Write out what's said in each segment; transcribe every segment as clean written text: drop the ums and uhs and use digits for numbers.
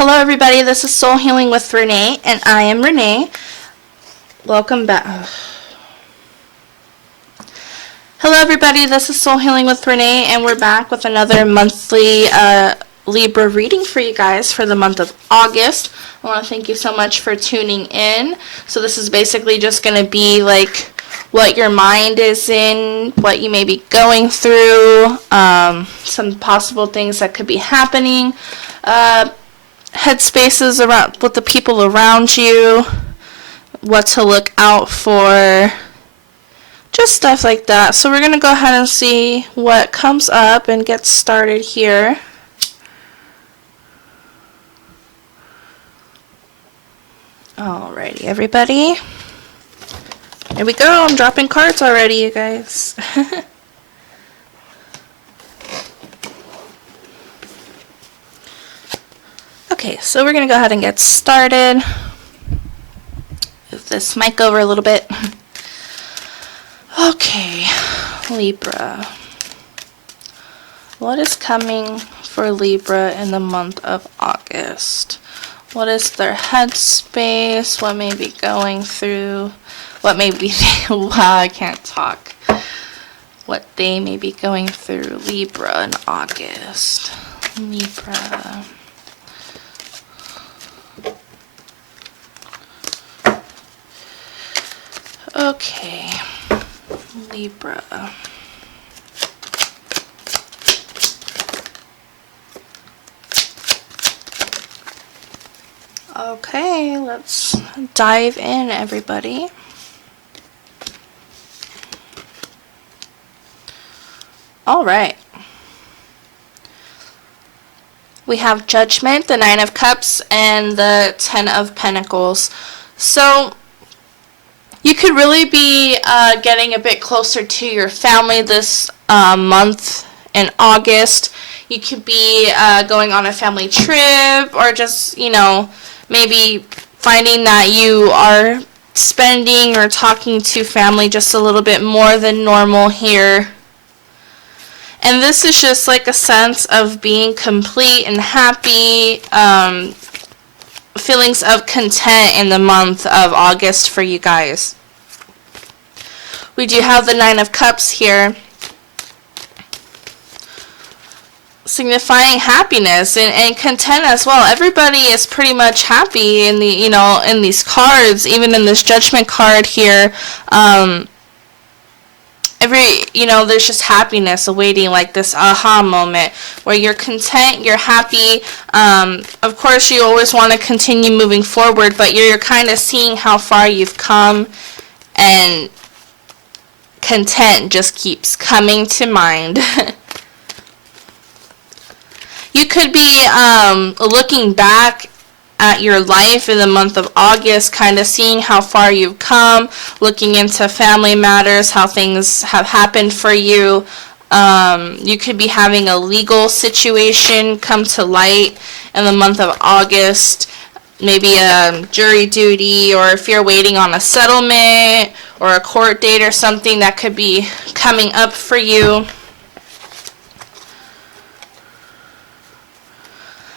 Hello everybody, this is Soul Healing with Renee, and I am Renee. Welcome back. Hello everybody, this is Soul Healing with Renee, and we're back with another monthly Libra reading for you guys for the month of August. I want to thank you so much for tuning in. So this is basically just going to be like what your mind is in, what you may be going through, some possible things that could be happening, headspaces around with the people around you, what to look out for, just stuff like that. So we're going to go ahead and see what comes up and get started here. Alrighty, everybody. Here we go. I'm dropping cards already, you guys. Okay, so we're going to go ahead and get started. Move this mic over a little bit. Okay, Libra. What is coming for Libra in the month of August? What is their headspace? What may be going through? What may be... Wow, I can't talk. What they may be going through. Libra in August. Libra. Okay. Libra. Okay, let's dive in, everybody. All right. We have Judgment, the Nine of Cups, and the Ten of Pentacles. So you could really be getting a bit closer to your family this month in August. You could be going on a family trip, or just, you know, maybe finding that you are spending or talking to family just a little bit more than normal here. And this is just like a sense of being complete and happy, feelings of content in the month of August for you guys. We do have the Nine of Cups here, signifying happiness and content as well. Everybody is pretty much happy in the, you know, in these cards, even in this Judgment card here. You know, there's just happiness awaiting, like this aha moment where you're content, you're happy. Of course, you always want to continue moving forward, but you're kind of seeing how far you've come, and content just keeps coming to mind. You could be looking back at your life in the month of August, kind of seeing how far you've come, looking into family matters, how things have happened for you. You could be having a legal situation come to light in the month of August, maybe a jury duty, or if you're waiting on a settlement or a court date or something that could be coming up for you.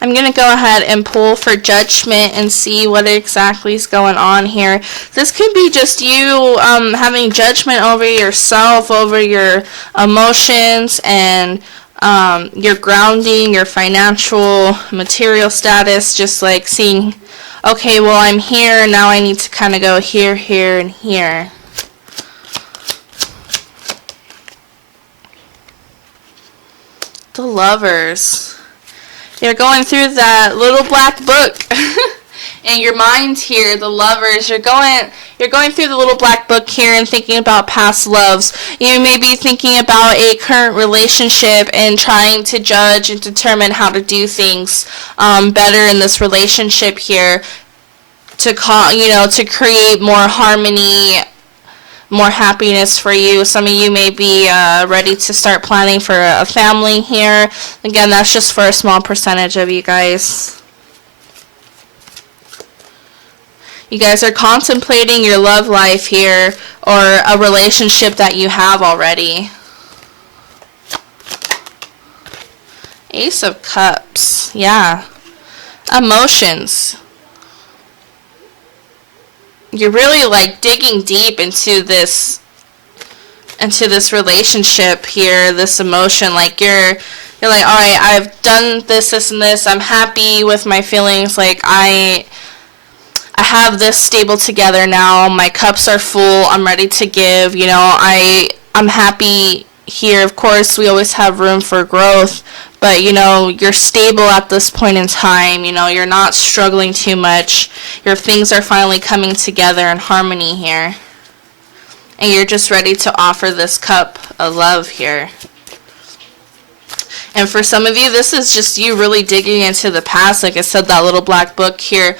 I'm going to go ahead and pull for Judgment and see what exactly is going on here. This could be just you having judgment over yourself, over your emotions, and your grounding, your financial, material status, just like seeing, okay, well, I'm here, now I need to kind of go here, here, and here. The Lovers. You're going through that little black book in your mind here, the Lovers. You're going through the little black book here and thinking about past loves. You may be thinking about a current relationship and trying to judge and determine how to do things better in this relationship here to to create more harmony, more happiness for you. Some of you may be ready to start planning for a family here. Again, that's just for a small percentage of you guys. You guys are contemplating your love life here, or a relationship that you have already. Ace of Cups. Yeah. emotions. You're really like digging deep into this relationship here, this emotion. Like you're like, all right, I've done this and this. I'm happy with my feelings. Like I have this stable together now. My cups are full. I'm ready to give. You know, I'm happy here. Of course, we always have room for growth, but you know, you're stable at this point in time. You know, you're not struggling too much. Your things are finally coming together in harmony here. And you're just ready to offer this cup of love here. And for some of you, this is just you really digging into the past. Like I said, that little black book here.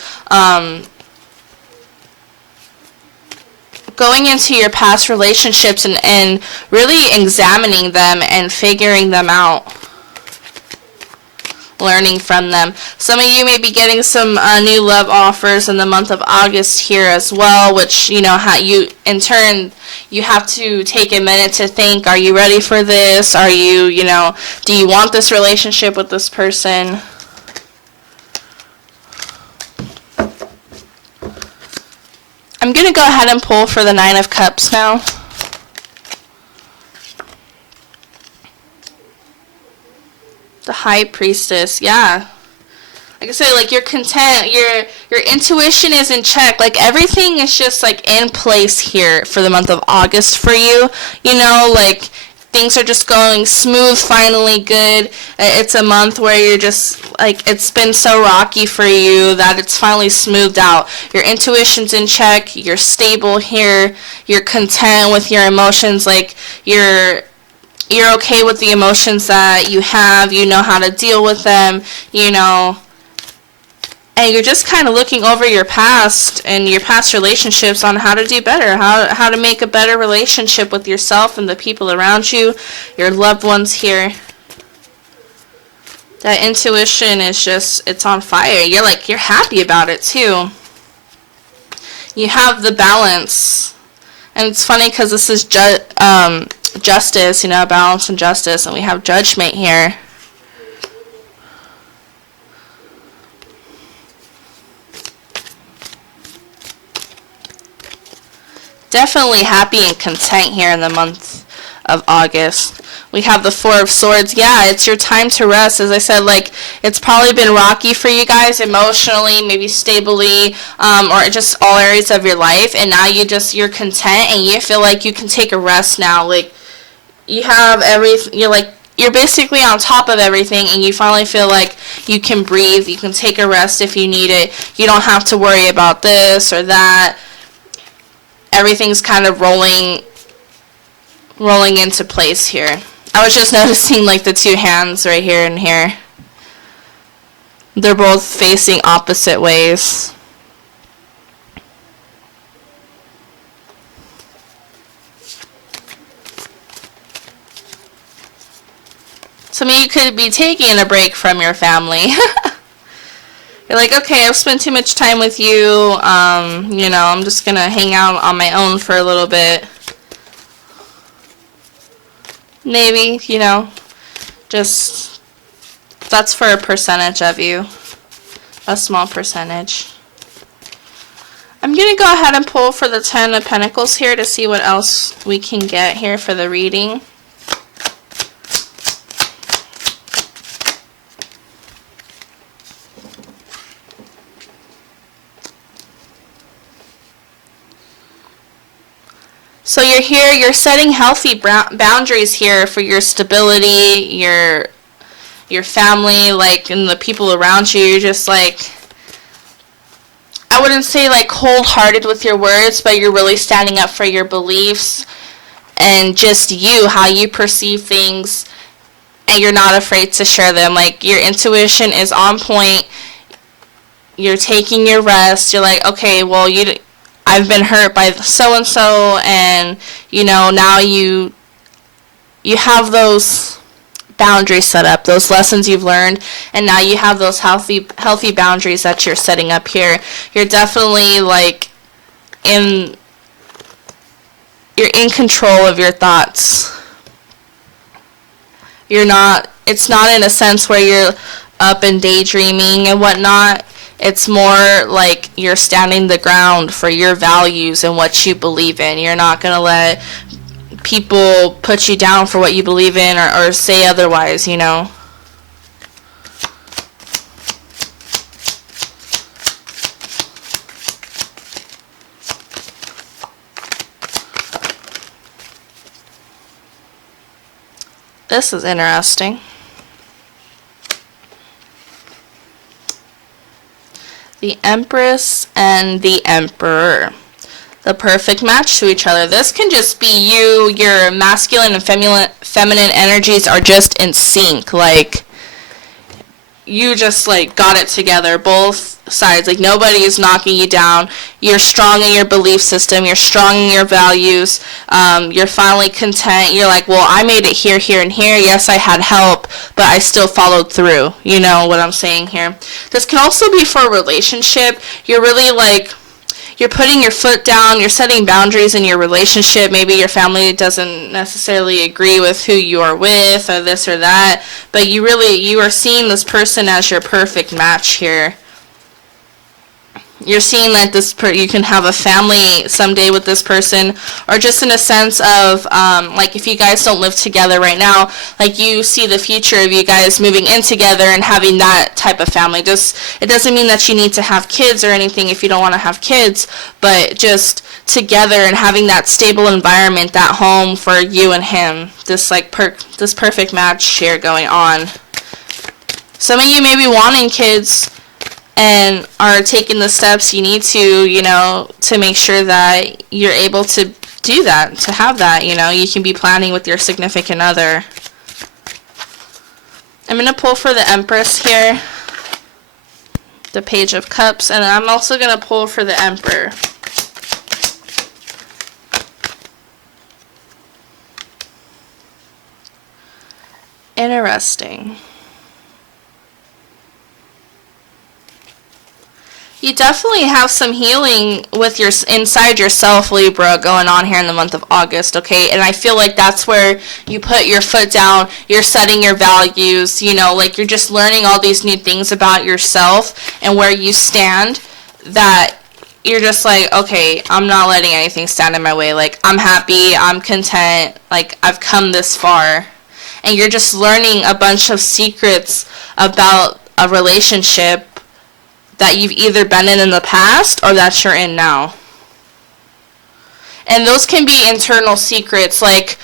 Going into your past relationships and really examining them and figuring them out. Learning from them. Some of you may be getting some new love offers in the month of August here as well, which, you know, in turn, you have to take a minute to think, are you ready for this? Are you, you know, do you want this relationship with this person? I'm going to go ahead and pull for the Nine of Cups now. The High Priestess, yeah. Like I said, like you're content, your intuition is in check. Like everything is just like in place here for the month of August for you. You know, like things are just going smooth, finally good. It's a month where you're just like, it's been so rocky for you that it's finally smoothed out. Your intuition's in check, you're stable here, you're content with your emotions, like you're okay with the emotions that you have, you know how to deal with them, you know, and you're just kind of looking over your past and your past relationships on how to do better, how to make a better relationship with yourself and the people around you, your loved ones here. That intuition is just, it's on fire. You're happy about it too. You have the balance. And it's funny because this is justice, you know, balance and justice, and we have judgment here. Definitely happy and content here in the month of August. We have the Four of Swords. Yeah, it's your time to rest. As I said, like, it's probably been rocky for you guys emotionally, maybe stably, or just all areas of your life. And now you're content and you feel like you can take a rest now. Like, you have everything, you're basically on top of everything, and you finally feel like you can breathe. You can take a rest if you need it. You don't have to worry about this or that. Everything's kind of rolling into place here. I was just noticing like the two hands right here and here. They're both facing opposite ways. Some of you could be taking a break from your family. You're like, okay, I've spent too much time with you. You know, I'm just going to hang out on my own for a little bit. Maybe, you know, just, that's for a percentage of you. A small percentage. I'm going to go ahead and pull for the Ten of Pentacles here to see what else we can get here for the reading. So you're here, you're setting healthy boundaries here for your stability, your family, like, and the people around you. You're just like, I wouldn't say like cold-hearted with your words, but you're really standing up for your beliefs and just how you perceive things, and you're not afraid to share them. Like, your intuition is on point. You're taking your rest. You're like, okay, well, I've been hurt by so-and-so, and, you know, now you have those boundaries set up, those lessons you've learned, and now you have those healthy boundaries that you're setting up here. You're definitely, like, you're in control of your thoughts. It's not in a sense where you're up and daydreaming and whatnot. It's more like you're standing the ground for your values and what you believe in. You're not going to let people put you down for what you believe in, or say otherwise, you know. This is interesting. The Empress and the Emperor. The perfect match to each other. This can just be you, your masculine and feminine energies are just in sync. Like, you just, like, got it together, both sides. Like, nobody is knocking you down. You're strong in your belief system. You're strong in your values. You're finally content. You're like, well, I made it here, here, and here. Yes, I had help, but I still followed through. You know what I'm saying here? This can also be for a relationship. You're really, like, you're putting your foot down, you're setting boundaries in your relationship. Maybe your family doesn't necessarily agree with who you are with, or this or that, but you are seeing this person as your perfect match here. You're seeing that you can have a family someday with this person, or just in a sense of, like, if you guys don't live together right now, like, you see the future of you guys moving in together and having that type of family. It doesn't mean that you need to have kids or anything if you don't want to have kids, but just together and having that stable environment, that home for you and him. This, like, this perfect match here going on. Some of you may be wanting kids and are taking the steps you need to, you know, to make sure that you're able to do that, to have that, you know. You can be planning with your significant other. I'm going to pull for the Empress here, the Page of Cups, and I'm also going to pull for the Emperor. Interesting. You definitely have some healing with your inside yourself, Libra, going on here in the month of August, okay? And I feel like that's where you put your foot down, you're setting your values, you know, like you're just learning all these new things about yourself and where you stand, that you're just like, okay, I'm not letting anything stand in my way. Like, I'm happy, I'm content, like, I've come this far. And you're just learning a bunch of secrets about a relationship that you've either been in the past or that you're in now. And those can be internal secrets, like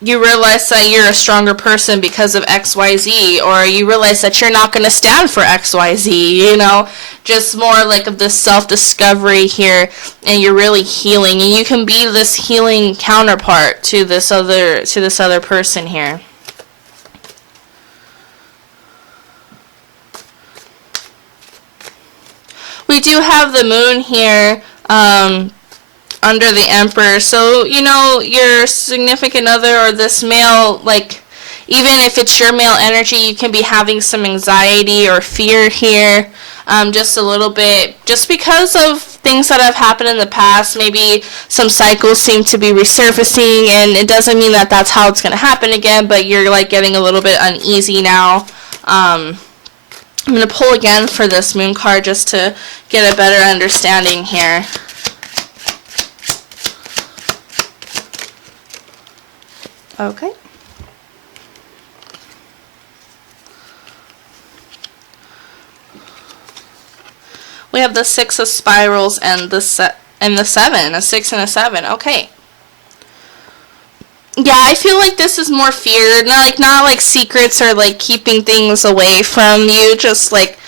you realize that you're a stronger person because of XYZ, or you realize that you're not going to stand for XYZ, you know, just more like of this self-discovery here, and you're really healing, and you can be this healing counterpart to this other person here. We do have the Moon here under the Emperor. So, you know, your significant other or this male, like, even if it's your male energy, you can be having some anxiety or fear here, just a little bit, just because of things that have happened in the past. Maybe some cycles seem to be resurfacing, and it doesn't mean that that's how it's going to happen again, but you're, like, getting a little bit uneasy now. I'm going to pull again for this Moon card just to get a better understanding here. Okay. We have the Six of Spirals and the Seven, a 6 and a 7. Okay. Yeah, I feel like this is more fear, not like secrets or like keeping things away from you, just like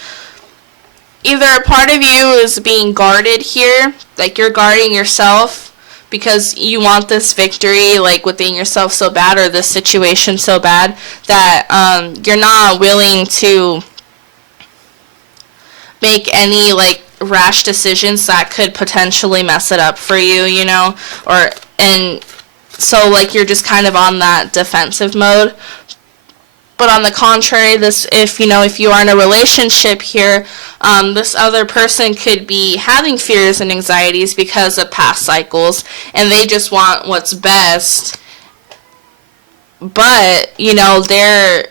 either a part of you is being guarded here, like you're guarding yourself because you want this victory like within yourself so bad, or this situation so bad, that you're not willing to make any like rash decisions that could potentially mess it up for you, you know, and so like you're just kind of on that defensive mode. But on the contrary, if you are in a relationship here, this other person could be having fears and anxieties because of past cycles, and they just want what's best. But, you know, they're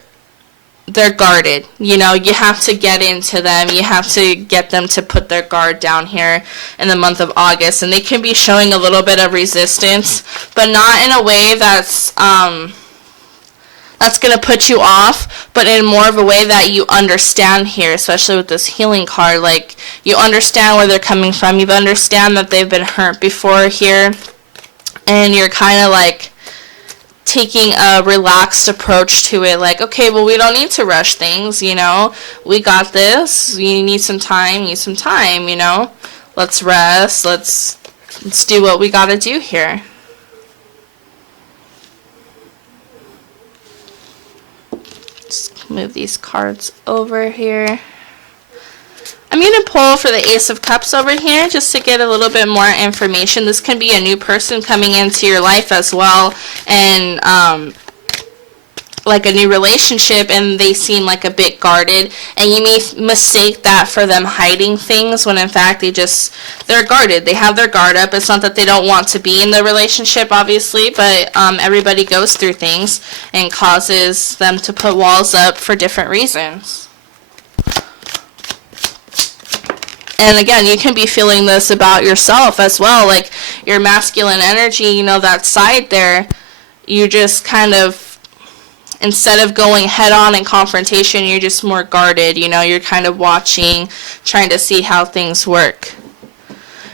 they're guarded. You know, you have to get into them. You have to get them to put their guard down here in the month of August. And they can be showing a little bit of resistance, but not in a way that's going to put you off, but in more of a way that you understand here, especially with this healing card. Like, you understand where they're coming from. You understand that they've been hurt before here. And you're kind of like taking a relaxed approach to it, like, okay, well, we don't need to rush things, you know, we got this, you need some time, you know, let's rest, let's do what we gotta do here. Just move these cards over here. I'm going to pull for the Ace of Cups over here just to get a little bit more information. This can be a new person coming into your life as well, and like a new relationship, and they seem like a bit guarded, and you may mistake that for them hiding things when in fact they're guarded. They have their guard up. It's not that they don't want to be in the relationship, obviously, but everybody goes through things and causes them to put walls up for different reasons. And again, you can be feeling this about yourself as well, like your masculine energy, you know, that side there, you just kind of, instead of going head on in confrontation, you're just more guarded, you know, you're kind of watching, trying to see how things work.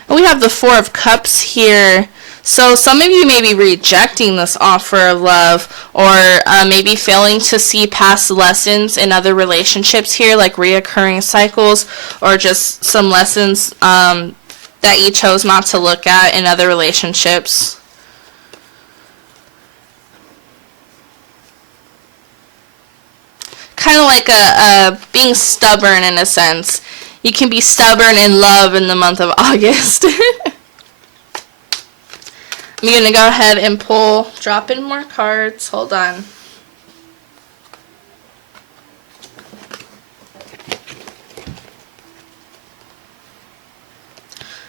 And we have the Four of Cups here. So some of you may be rejecting this offer of love, or maybe failing to see past lessons in other relationships here, like reoccurring cycles, or just some lessons that you chose not to look at in other relationships. Kind of like a being stubborn in a sense. You can be stubborn in love in the month of August. I'm going to go ahead and drop in more cards. Hold on.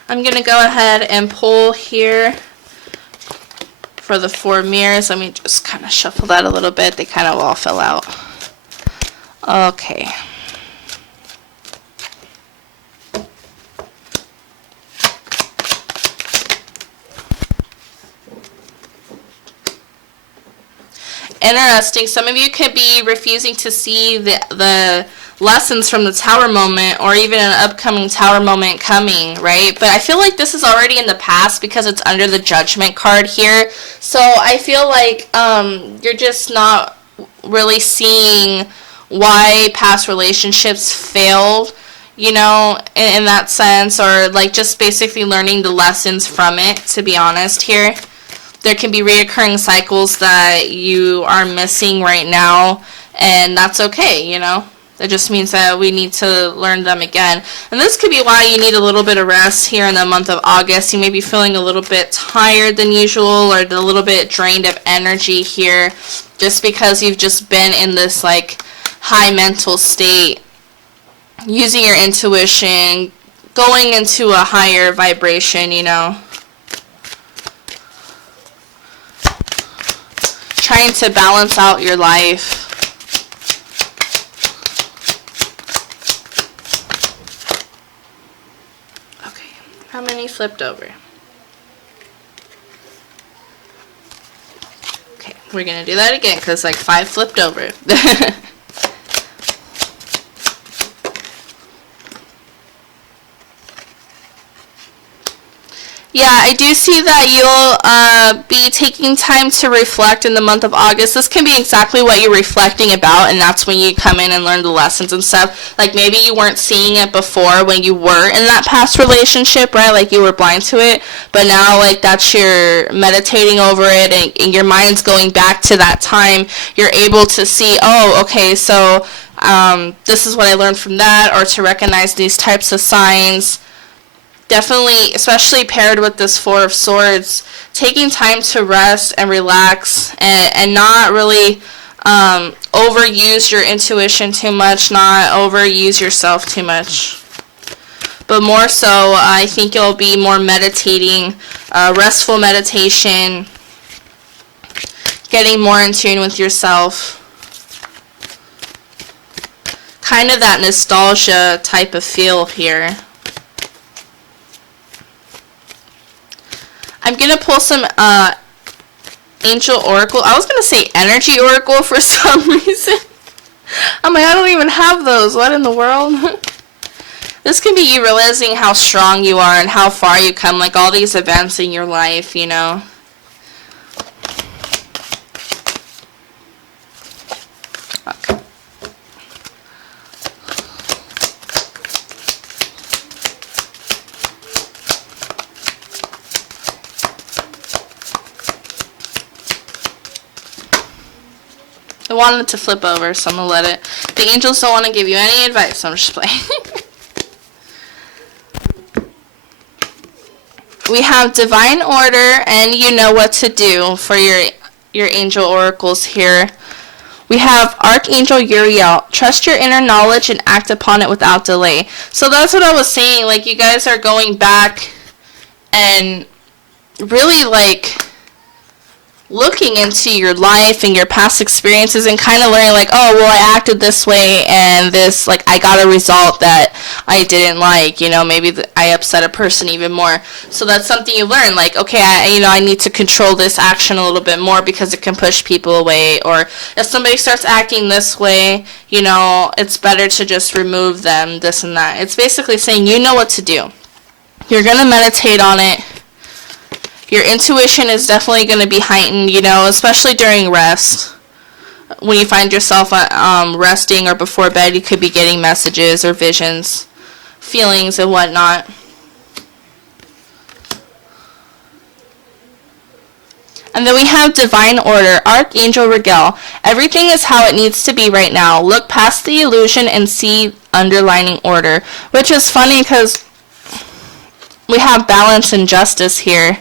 I'm going to go ahead and pull here for the Four Mirrors. Let me just kind of shuffle that a little bit. They kind of all fell out. Okay. Interesting. Some of you could be refusing to see the lessons from the Tower moment, or even an upcoming Tower moment coming, right? But I feel like this is already in the past because it's under the Judgment card here. So I feel like you're just not really seeing why past relationships failed, you know, in that sense, or like just basically learning the lessons from it, to be honest here. There can be reoccurring cycles that you are missing right now, and that's okay, you know. That just means that we need to learn them again. And this could be why you need a little bit of rest here in the month of August. You may be feeling a little bit tired than usual, or a little bit drained of energy here, just because you've just been in this like high mental state, using your intuition, going into a higher vibration, you know. Trying to balance out your life. Okay, how many flipped over? Okay, we're gonna do that again because like 5 flipped over. Yeah, I do see that you'll be taking time to reflect in the month of August. This can be exactly what you're reflecting about, and that's when you come in and learn the lessons and stuff. Like maybe you weren't seeing it before when you were in that past relationship, right? Like you were blind to it, but now like that's you're meditating over it, and your mind's going back to that time. You're able to see, oh, okay, so this is what I learned from that, or to recognize these types of signs. Definitely, especially paired with this Four of Swords, taking time to rest and relax, and not really overuse your intuition too much, not overuse yourself too much. But more so, I think you'll be more meditating, restful meditation, getting more in tune with yourself. kind of that nostalgia type of feel here. I'm going to pull some Angel Oracle. I was going to say Energy Oracle for some reason. I'm like, I don't even have those. What in the world? This can be you realizing how strong you are and how far you come, like all these events in your life, you know. Okay. I wanted it to flip over, so I'm going to let it. The angels don't want to give you any advice, so I'm just playing. We have divine order, and you know what to do for your angel oracles here. We have Archangel Uriel. Trust your inner knowledge and act upon it without delay. So that's what I was saying. Like, you guys are going back and really, like, looking into your life and your past experiences and kind of learning, like, oh, well, I acted this way and this, like, I got a result that I didn't like, you know, maybe I upset a person even more. So that's something you learn, like, okay, I need to control this action a little bit more because it can push people away. Or if somebody starts acting this way, you know, it's better to just remove them, this and that. It's basically saying you know what to do. You're going to meditate on it. Your intuition is definitely going to be heightened, you know, especially during rest. When you find yourself resting or before bed, you could be getting messages or visions, feelings and whatnot. And then we have divine order, Archangel Rigel. Everything is how it needs to be right now. Look past the illusion and see underlining order. Which is funny because we have balance and justice here.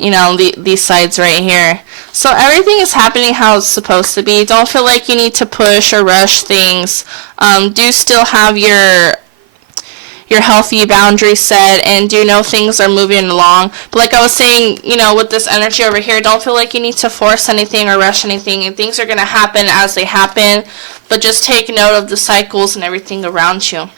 You know, these sides right here. So everything is happening how it's supposed to be. Don't feel like you need to push or rush things. Do still have your healthy boundaries set, and do know things are moving along. But like I was saying, you know, with this energy over here, don't feel like you need to force anything or rush anything, and things are going to happen as they happen. But just take note of the cycles and everything around you.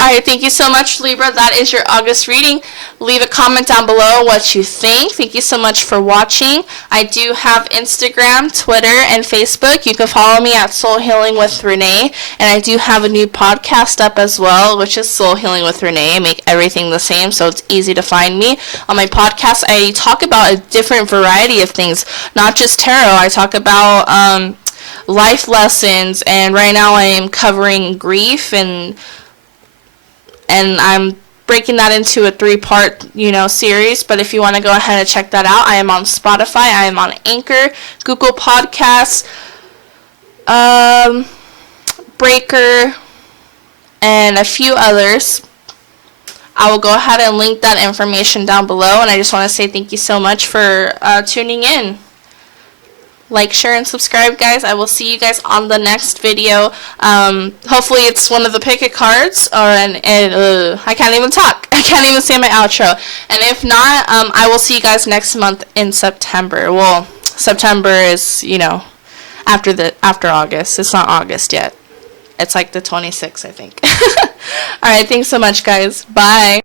Alright, thank you so much, Libra. That is your August reading. Leave a comment down below what you think. Thank you so much for watching. I do have Instagram, Twitter, and Facebook. You can follow me at Soul Healing with Renee. And I do have a new podcast up as well, which is Soul Healing with Renee. I make everything the same, so it's easy to find me. On my podcast, I talk about a different variety of things, not just tarot. I talk about life lessons, and right now I am covering grief, and I'm breaking that into a 3-part, you know, series. But if you want to go ahead and check that out, I am on Spotify, I am on Anchor, Google Podcasts, Breaker, and a few others. I will go ahead and link that information down below, and I just want to say thank you so much for tuning in. Like, share, and subscribe, guys. I will see you guys on the next video. Hopefully it's one of the pick-a cards, or I can't even talk. I can't even say my outro. And if not, I will see you guys next month in September. Well, September is, you know, after August. It's not August yet. It's like the 26th, I think. All right, thanks so much, guys. Bye.